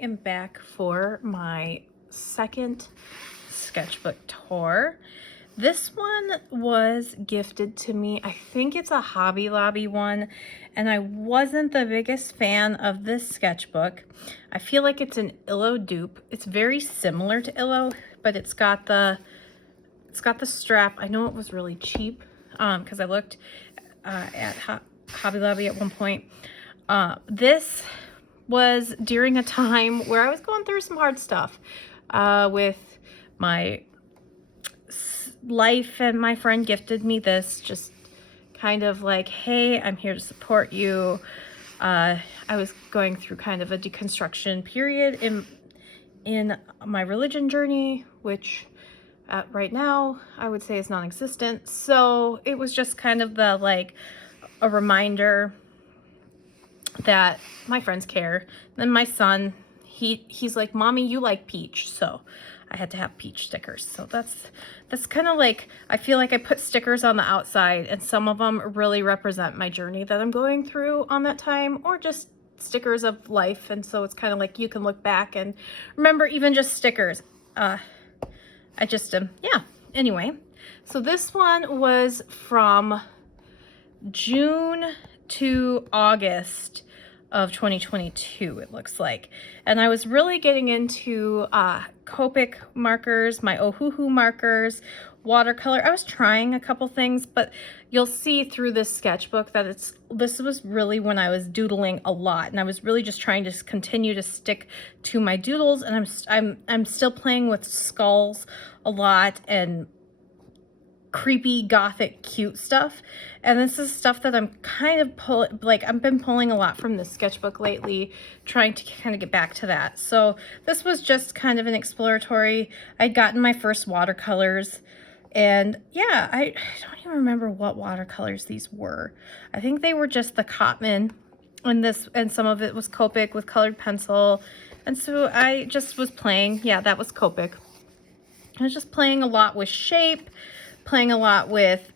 am back for my second sketchbook tour. This one was gifted to me. I think it's a Hobby Lobby one, and I wasn't the biggest fan of this sketchbook. I feel like it's an Illo dupe. It's very similar to Illo, but it's got the strap. I know it was really cheap because I looked at Hobby Lobby at one point. This was during a time where I was going through some hard stuff with my life, and my friend gifted me this, just kind of like, hey, I'm here to support you. I was going through kind of a deconstruction period in my religion journey, which right now I would say is non-existent. So it was just kind of the like a reminder that my friends care. Then my son, he's like, Mommy, you like peach, so I had to have peach stickers. So that's kind of like, I feel like I put stickers on the outside, and some of them really represent my journey that I'm going through on that time, or just stickers of life. And so it's kind of like you can look back and remember even just stickers. I just yeah, anyway, so this one was from June to August of 2022, it looks like. And I was really getting into Copic markers, my Ohuhu markers, watercolor. I was trying a couple things, but you'll see through this sketchbook that this was really when I was doodling a lot, and I was really just trying to continue to stick to my doodles. And I'm still playing with skulls a lot and creepy gothic cute stuff, and this is stuff that I'm kind of I've been pulling a lot from this sketchbook lately, trying to kind of get back to that. So this was just kind of an exploratory. I'd gotten my first watercolors, and yeah, I don't even remember what watercolors these were. I think they were just the Cotman, and some of it was Copic with colored pencil. And so I just was playing, yeah, that was Copic. I was just playing a lot with shape, playing a lot with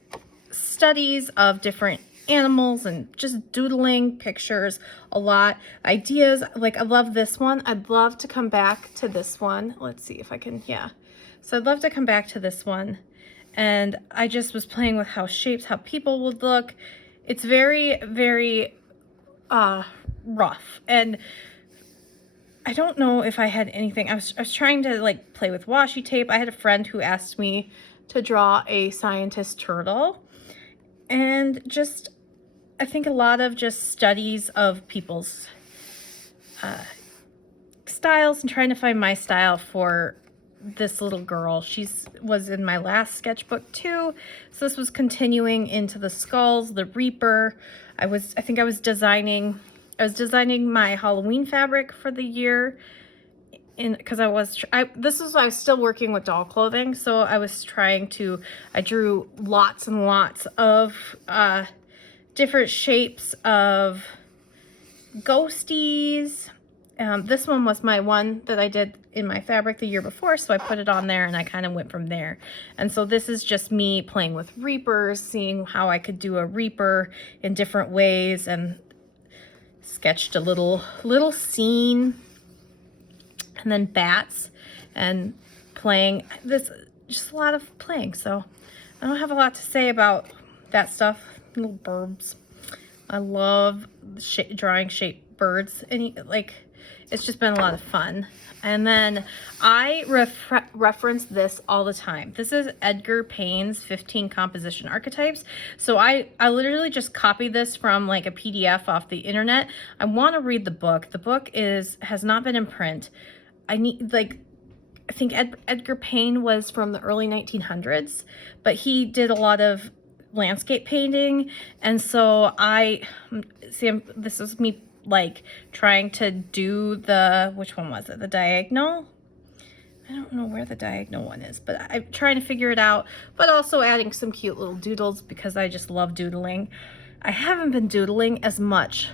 studies of different animals, and just doodling pictures a lot, ideas. Like, I love this one. I'd love to come back to this one. Let's see if I can, yeah. So I'd love to come back to this one. And I just was playing with how people would look. It's very, very rough. And I don't know if I had anything. I was trying to like play with washi tape. I had a friend who asked me to draw a scientist turtle, and just I think a lot of just studies of people's styles, and trying to find my style for this little girl. She was in my last sketchbook too, so this was continuing into the skulls, the Reaper. I think I was designing my Halloween fabric for the year, because I was still working with doll clothing, so I drew lots and lots of different shapes of ghosties. This one was my one that I did in my fabric the year before, so I put it on there, and I kind of went from there. And so this is just me playing with Reapers, seeing how I could do a Reaper in different ways, and sketched a little scene. And then bats, and playing this, just a lot of playing. So I don't have a lot to say about that stuff. Little birds. I love drawing shaped birds, and like, it's just been a lot of fun. And then I reference this all the time. This is Edgar Payne's 15 Composition Archetypes. So I literally just copied this from like a PDF off the internet. I want to read the book. The book has not been in print. I think Edgar Payne was from the early 1900s, but he did a lot of landscape painting. And so this is me like trying to do which one was it? The diagonal? I don't know where the diagonal one is, but I'm trying to figure it out, but also adding some cute little doodles because I just love doodling. I haven't been doodling as much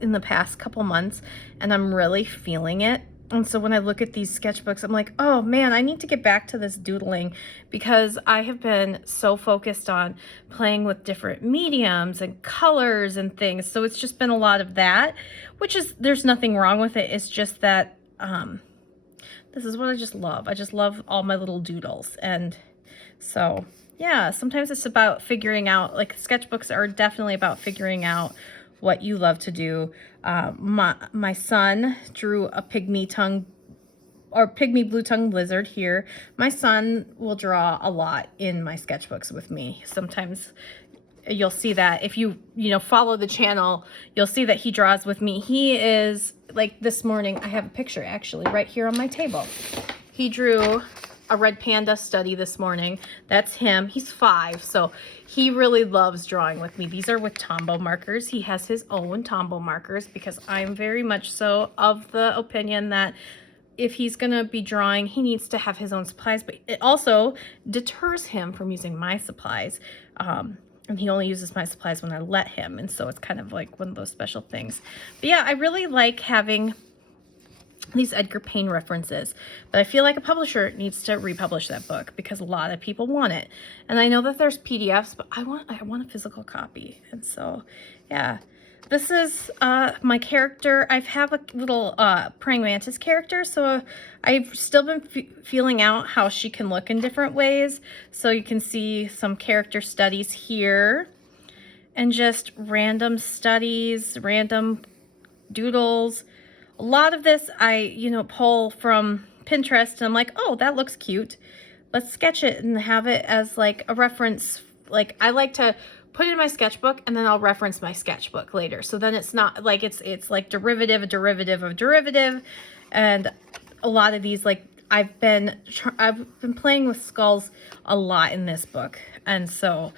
in the past couple months, and I'm really feeling it. And so when I look at these sketchbooks, I'm like, oh man, I need to get back to this doodling, because I have been so focused on playing with different mediums and colors and things. So it's just been a lot of that, there's nothing wrong with it. It's just that this is what I just love. I just love all my little doodles. And so, yeah, sometimes it's about figuring out, like sketchbooks are definitely about figuring out what you love to do. My son drew a pygmy blue tongue lizard here. My son will draw a lot in my sketchbooks with me. Sometimes you'll see that if you follow the channel, you'll see that he draws with me. He is, like this morning, I have a picture actually right here on my table. He drew a red panda study this morning. That's him. He's 5, so he really loves drawing with me. These are with Tombow markers. He has his own Tombow markers because I'm very much so of the opinion that if he's gonna be drawing, he needs to have his own supplies, but it also deters him from using my supplies. And he only uses my supplies when I let him, and so it's kind of like one of those special things. But yeah, I really like having these Edgar Payne references, but I feel like a publisher needs to republish that book because a lot of people want it. And I know that there's PDFs, but I want a physical copy. And so, yeah. This is my character. I have a little praying mantis character, so I've still been feeling out how she can look in different ways. So you can see some character studies here, and just random studies, random doodles. A lot of this I, pull from Pinterest, and I'm like, oh, that looks cute. Let's sketch it and have it as like a reference. Like I like to put it in my sketchbook and then I'll reference my sketchbook later. So then it's not like it's like derivative, a derivative of a derivative. And a lot of these, like I've been playing with skulls a lot in this book. And so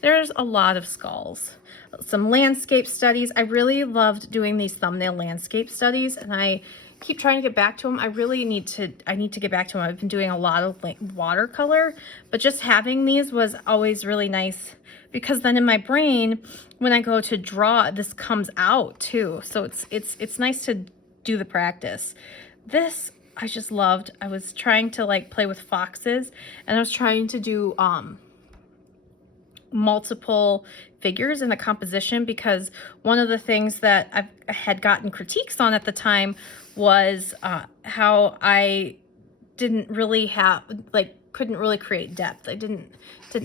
there's a lot of skulls. Some landscape studies. I really loved doing these thumbnail landscape studies, and I keep trying to get back to them. I need to get back to them. I've been doing a lot of like watercolor, but just having these was always really nice because then in my brain, when I go to draw, this comes out too. So it's nice to do the practice. This I just loved. I was trying to like play with foxes, and I was trying to do multiple figures in the composition, because one of the things that I had gotten critiques on at the time was how I didn't really have, like, couldn't really create depth. I didn't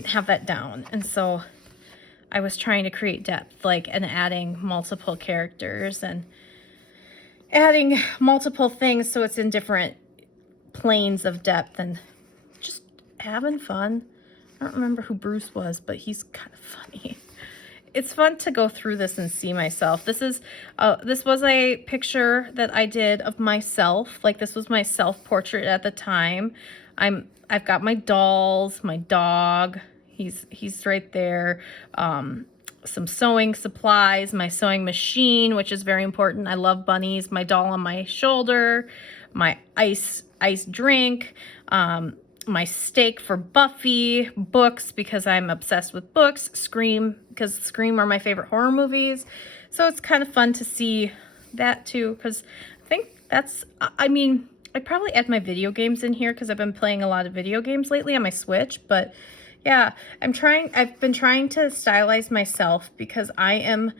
have that down. And so I was trying to create depth, like, and adding multiple characters and adding multiple things so it's in different planes of depth and just having fun. I don't remember who Bruce was, but he's kind of funny. It's fun to go through this and see myself. This was a picture that I did of myself. Like, this was my self-portrait at the time. I've got my dolls, my dog. He's right there. Some sewing supplies, my sewing machine, which is very important. I love bunnies. My doll on my shoulder, my ice drink, my steak for Buffy, books because I'm obsessed with books, Scream because Scream are my favorite horror movies. So it's kind of fun to see that too, because I think that's, I mean, I probably add my video games in here because I've been playing a lot of video games lately on my Switch. But yeah, I've been trying to stylize myself because I am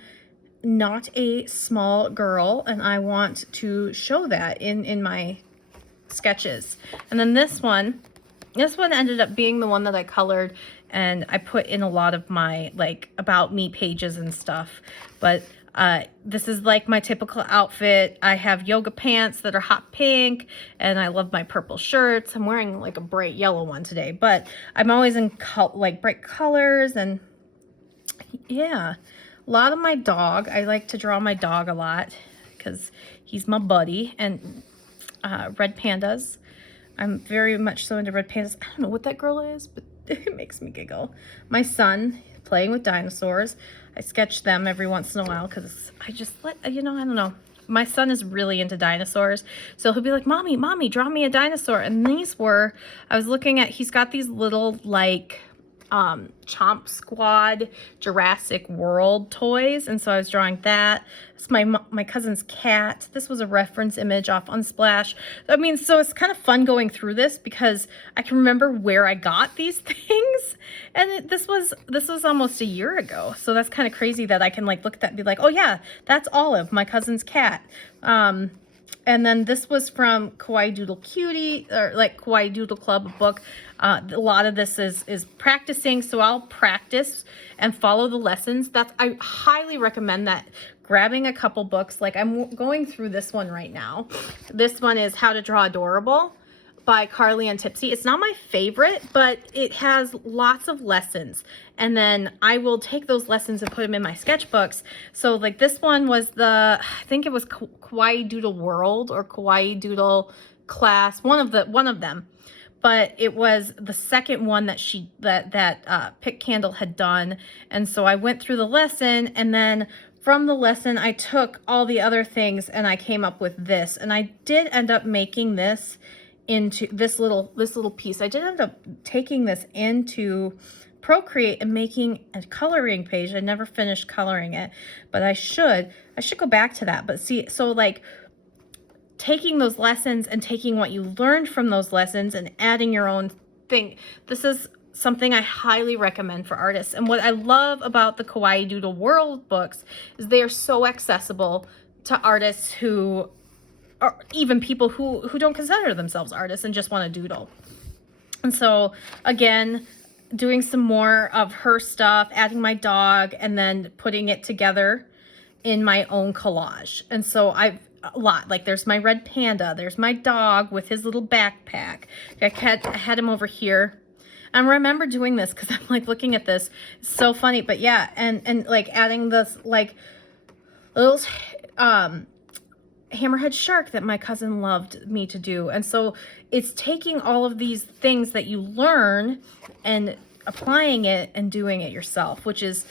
not a small girl and I want to show that in my sketches. And then this one ended up being the one that I colored, and I put in a lot of my like about me pages and stuff. But this is like my typical outfit. I have yoga pants that are hot pink, and I love my purple shirts. I'm wearing like a bright yellow one today, but I'm always in like bright colors. And yeah, a lot of my dog. I like to draw my dog a lot because he's my buddy. And red pandas. I'm very much so into red pandas. I don't know what that girl is, but it makes me giggle. My son playing with dinosaurs. I sketch them every once in a while because I just I don't know. My son is really into dinosaurs. So he'll be like, Mommy, draw me a dinosaur. And these were, I was looking at, he's got these little like Chomp Squad Jurassic World toys, and so I was drawing that. It's my cousin's cat. This was a reference image off Unsplash. I mean, so it's kind of fun going through this because I can remember where I got these things, and this was almost a year ago. So that's kind of crazy that I can like look at that and be like, oh yeah, that's Olive, my cousin's cat. And then this was from Kawaii Doodle Cutie, or like Kawaii Doodle Club book. A lot of this is practicing, so I'll practice and follow the lessons. I highly recommend that. Grabbing a couple books, like I'm going through this one right now. This one is How to Draw Adorable by Carly and Tipsy. It's not my favorite, but it has lots of lessons. And then I will take those lessons and put them in my sketchbooks. So like this one was I think it was Kawaii Doodle World or Kawaii Doodle Class, one of them. But it was the second one that Pick Candle had done. And so I went through the lesson, and then from the lesson I took all the other things and I came up with this. And I did end up making this into this little piece. I did end up taking this into Procreate and making a coloring page. I never finished coloring it, but I should go back to that. But see, so like taking those lessons and taking what you learned from those lessons and adding your own thing. This is something I highly recommend for artists. And what I love about the Kawaii Doodle World books is they are so accessible to artists who, or even people who don't consider themselves artists and just want to doodle. And so again, doing some more of her stuff, adding my dog, and then putting it together in my own collage. And so a lot, like there's my red panda, there's my dog with his little backpack. I had him over here. I remember doing this because I'm like looking at this, it's so funny. But yeah, and like adding this like little hammerhead shark that my cousin loved me to do. And so it's taking all of these things that you learn and applying it and doing it yourself, which is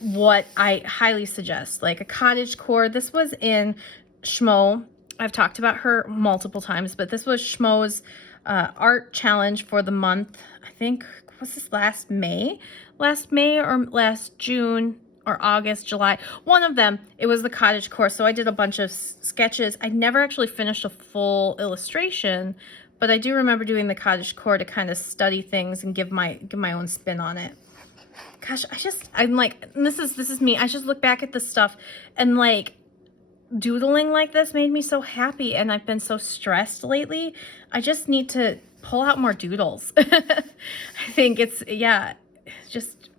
what I highly suggest. Like a cottage core, this was in Schmo. I've talked about her multiple times, but this was Schmo's art challenge for the month. I think, was this last May or last June or August, July, one of them. It was the cottage core. So I did a bunch of sketches. I never actually finished a full illustration, but I do remember doing the cottage core to kind of study things and give my own spin on it. Gosh, I'm like, this is me. I just look back at this stuff and like doodling like this made me so happy, and I've been so stressed lately. I just need to pull out more doodles. I think it's, yeah, just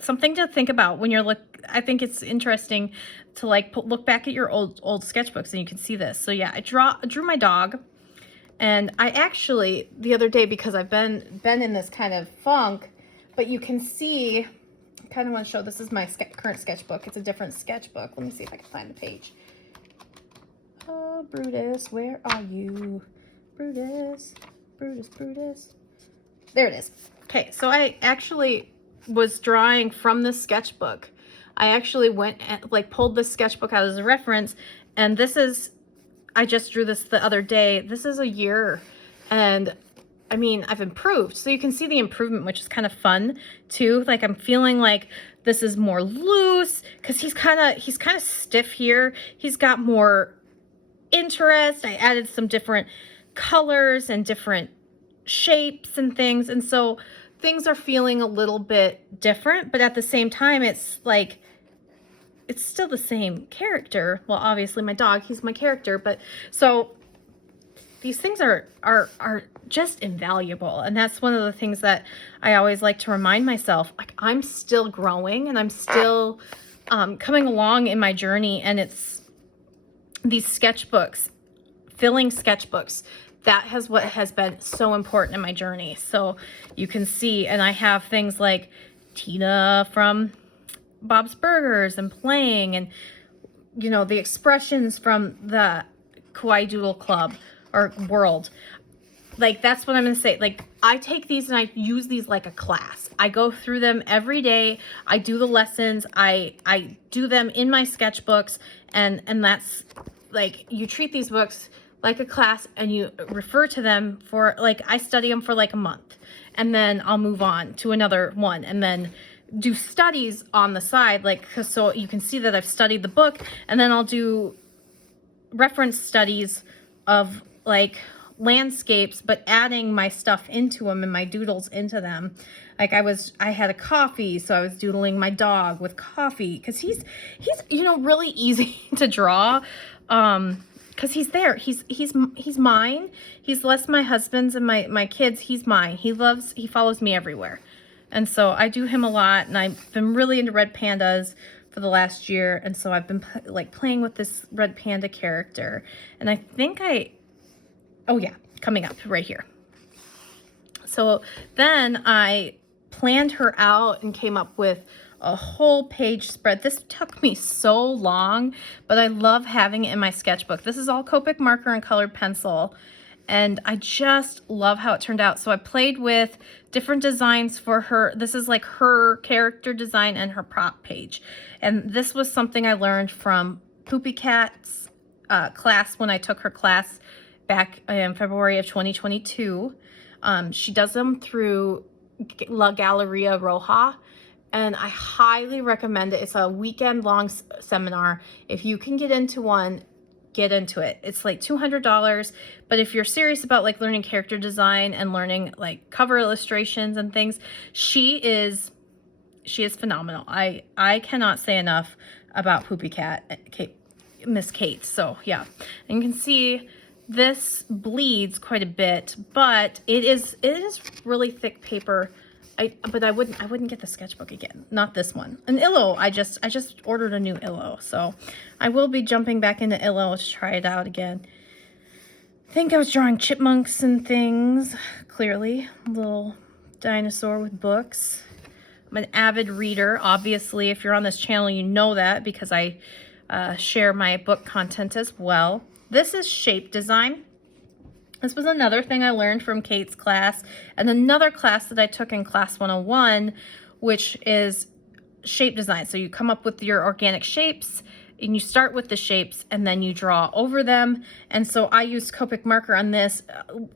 something to think about when you're I think it's interesting to like look back at your old sketchbooks and you can see this. So yeah, I drew my dog, and I actually the other day, because I've been in this kind of funk, but you can see, I kind of want to show, this is my current sketchbook. It's a different sketchbook. Let me see if I can find the page. Oh, Brutus, where are you? Brutus. There it is. Okay, so I actually was drawing from this sketchbook. I actually went and like pulled this sketchbook out as a reference, and this is, I just drew this the other day. This is a year, and I mean, I've improved. So you can see the improvement, which is kind of fun too. Like I'm feeling like this is more loose because he's kind of stiff here. He's got more interest. I added some different colors and different shapes and things, and so things are feeling a little bit different, but at the same time it's like it's still the same character. Well, obviously my dog, he's my character, but so these things are just invaluable. And that's one of the things that I always like to remind myself, like I'm still growing and I'm still coming along in my journey, and it's these sketchbooks, filling sketchbooks, that has what has been so important in my journey. So you can see, and I have things like Tina from Bob's Burgers and playing, and you know, the expressions from the Kawaii Doodle Club or World. Like that's what I'm gonna say. Like I take these and I use these like a class. I go through them every day. I do the lessons. I do them in my sketchbooks, and that's like, you treat these books like a class and you refer to them for like, I study them for like a month, and then I'll move on to another one and then do studies on the side, like, so you can see that I've studied the book, and then I'll do reference studies of like landscapes, but adding my stuff into them and my doodles into them. Like I had a coffee, so I was doodling my dog with coffee, because he's you know, really easy to draw. because he's there. He's mine. He's less my husband's and my kids. He's mine. He follows me everywhere. And so I do him a lot, and I've been really into red pandas for the last year. And so I've been like playing with this red panda character. And I think oh yeah, coming up right here. So then I planned her out and came up with a whole page spread. This took me so long, but I love having it in my sketchbook. This is all Copic marker and colored pencil, and I just love how it turned out. So I played with different designs for her. This is like her character design and her prop page. And this was something I learned from Poopy Cat's class when I took her class back in February of 2022. She does them through La Galleria Roja, and I highly recommend it. It's a weekend-long seminar. If you can get into one, get into it. It's like $200, but if you're serious about like learning character design and learning like cover illustrations and things, she is phenomenal. I cannot say enough about Poopy Cat, Miss Kate. So yeah, and you can see this bleeds quite a bit, but it is really thick paper. But I wouldn't get the sketchbook again. Not this one. An Illo, I just ordered a new Illo, so I will be jumping back into Illo to try it out again. I think I was drawing chipmunks and things, clearly. A little dinosaur with books. I'm an avid reader. Obviously, if you're on this channel, you know that because I share my book content as well. This is shape design. This was another thing I learned from Kate's class, and another class that I took in Class 101, which is shape design. So you come up with your organic shapes, and you start with the shapes, and then you draw over them. And so I used Copic marker on this.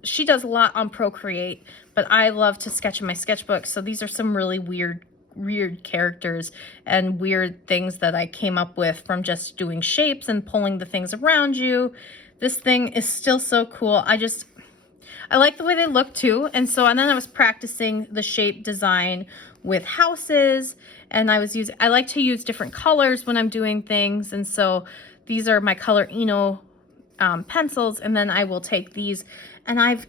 She does a lot on Procreate, but I love to sketch in my sketchbook. So these are some really weird characters and weird things that I came up with from just doing shapes and pulling the things around you. This thing is still so cool. I like the way they look too. And then I was practicing the shape design with houses, and I like to use different colors when I'm doing things. And so these are my Color Eno pencils, and then I will take these, and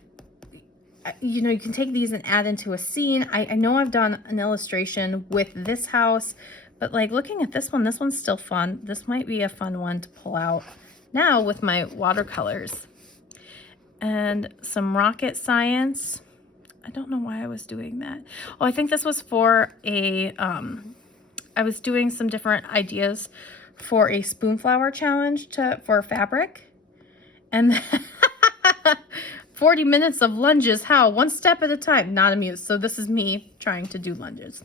you can take these and add into a scene. I know I've done an illustration with this house, but like looking at this one's still fun. This might be a fun one to pull out now with my watercolors. And some rocket science. I don't know why I was doing that. Oh, I think this was for I was doing some different ideas for a spoonflower challenge for fabric. And 40 minutes of lunges, how? One step at a time, not amused. So this is me trying to do lunges.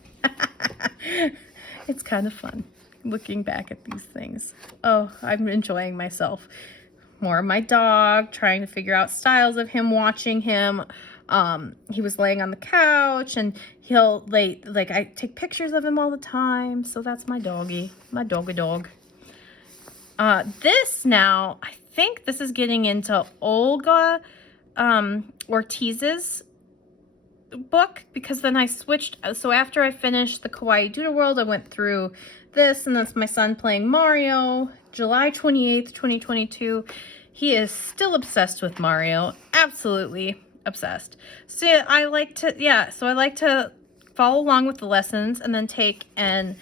It's kind of fun looking back at these things. Oh, I'm enjoying myself. More of my dog, trying to figure out styles of him, watching him. He was laying on the couch, and I take pictures of him all the time. So that's my doggy, my doggy dog. This now, I think this is getting into Olga Ortiz's book, because then I switched. So after I finished the Kawaii Doodle World, I went through this, and that's my son playing Mario, July 28th, 2022. He is still obsessed with Mario, absolutely obsessed. So yeah, I like to follow along with the lessons and then take and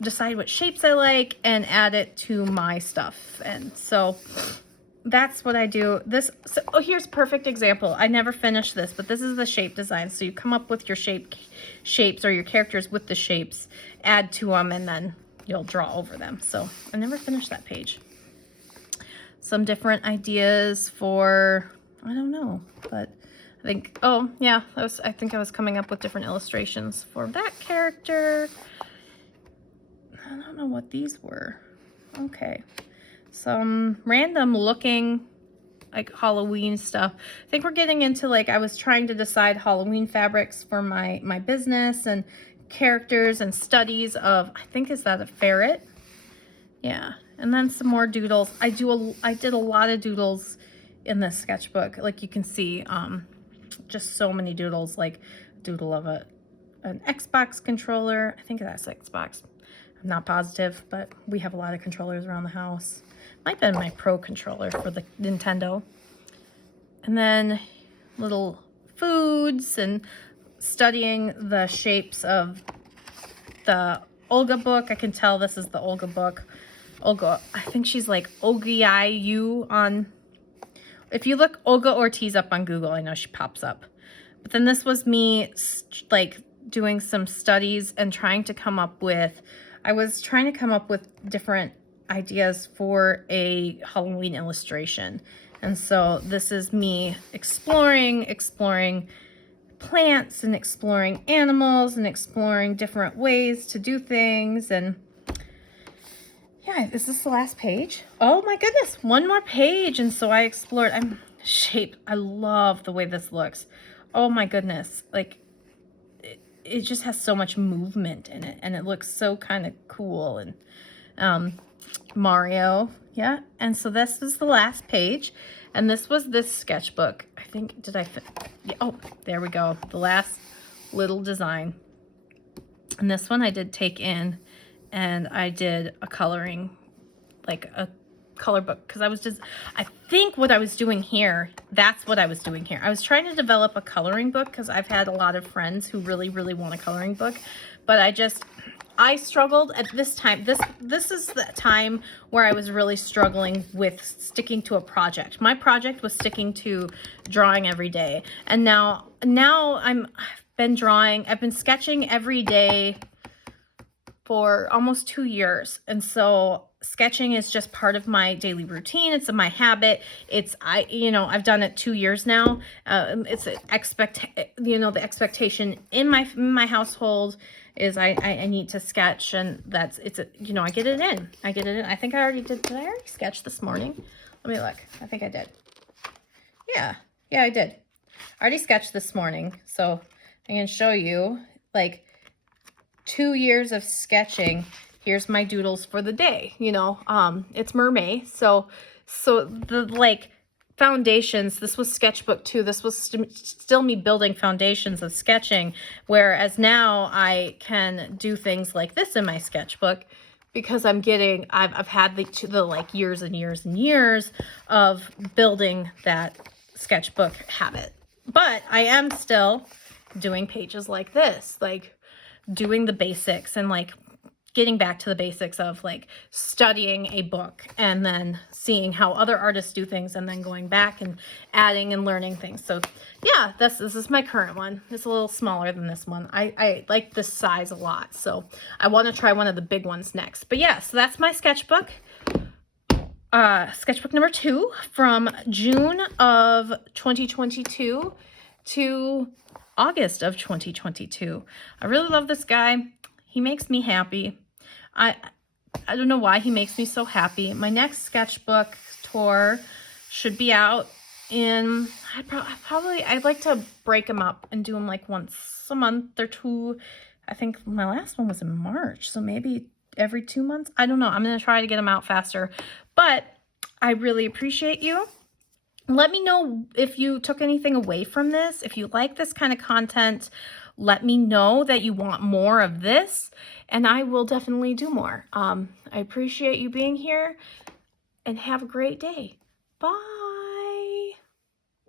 decide what shapes I like and add it to my stuff. And so that's what I do. Here's a perfect example. I never finished this, but this is the shape design. So you come up with your shapes or your characters with the shapes, add to them, and then you'll draw over them. So I never finished that page. Some different ideas for, I don't know, but I think, oh yeah, I think I was coming up with different illustrations for that character. I don't know what these were. Okay. Some random looking like Halloween stuff. I think we're getting into I was trying to decide Halloween fabrics for my business and characters and studies of, I think, is that a ferret? Yeah. And then some more doodles. I did a lot of doodles in this sketchbook. Like you can see, just so many doodles, like doodle of an Xbox controller. I think that's Xbox. I'm not positive, but we have a lot of controllers around the house. Might have been my Pro controller for the Nintendo. And then little foods and studying the shapes of the Olga book. I can tell this is the Olga book. Olga, I think she's like Ogiu on, if you look Olga Ortiz up on Google, I know she pops up. But then this was me like doing some studies and trying to come up with, I was trying to come up with different ideas for a Halloween illustration. And so this is me exploring plants and exploring animals and exploring different ways to do things. And yeah, is this the last page? Oh my goodness, one more page. And so I explored, I love the way this looks. Oh my goodness, like it just has so much movement in it, and it looks so kind of cool. And Mario, yeah. And so this is the last page, and this was this sketchbook. I think, yeah, oh, there we go. The last little design. And this one I did take in, and I did a coloring, like a color book, because I think what I was doing here, that's what I was doing here. I was trying to develop a coloring book because I've had a lot of friends who really, really want a coloring book, but I struggled at this time. This is the time where I was really struggling with sticking to a project. My project was sticking to drawing every day, and now I've been sketching every day for almost 2 years. And so sketching is just part of my daily routine. It's my habit. I've done it 2 years now. It's the expectation in my household is I need to sketch, and I get it in. I think I already did. Did I already sketch this morning? Let me look. I think I did. Yeah, I did. I already sketched this morning. So I can show you, like, 2 years of sketching. Here's my doodles for the day. It's mermaid. So the like foundations, this was sketchbook 2. This was still me building foundations of sketching, whereas now I can do things like this in my sketchbook because I've had the like years and years and years of building that sketchbook habit. But I am still doing pages like this, like doing the basics and like getting back to the basics of like studying a book and then seeing how other artists do things and then going back and adding and learning things. So yeah, this is my current one. It's a little smaller than this one. I like this size a lot, so I want to try one of the big ones next. But yeah, so that's my sketchbook. Sketchbook number 2 from June of 2022 to August of 2022. I really love this guy. He makes me happy. I don't know why he makes me so happy. My next sketchbook tour should be out in, I'd like to break them up and do them like once a month or 2. I think my last one was in March, so maybe every 2 months. I don't know. I'm going to try to get them out faster, but I really appreciate you. Let me know if you took anything away from this. If you like this kind of content, let me know that you want more of this, and I will definitely do more. I appreciate you being here, and have a great day. Bye.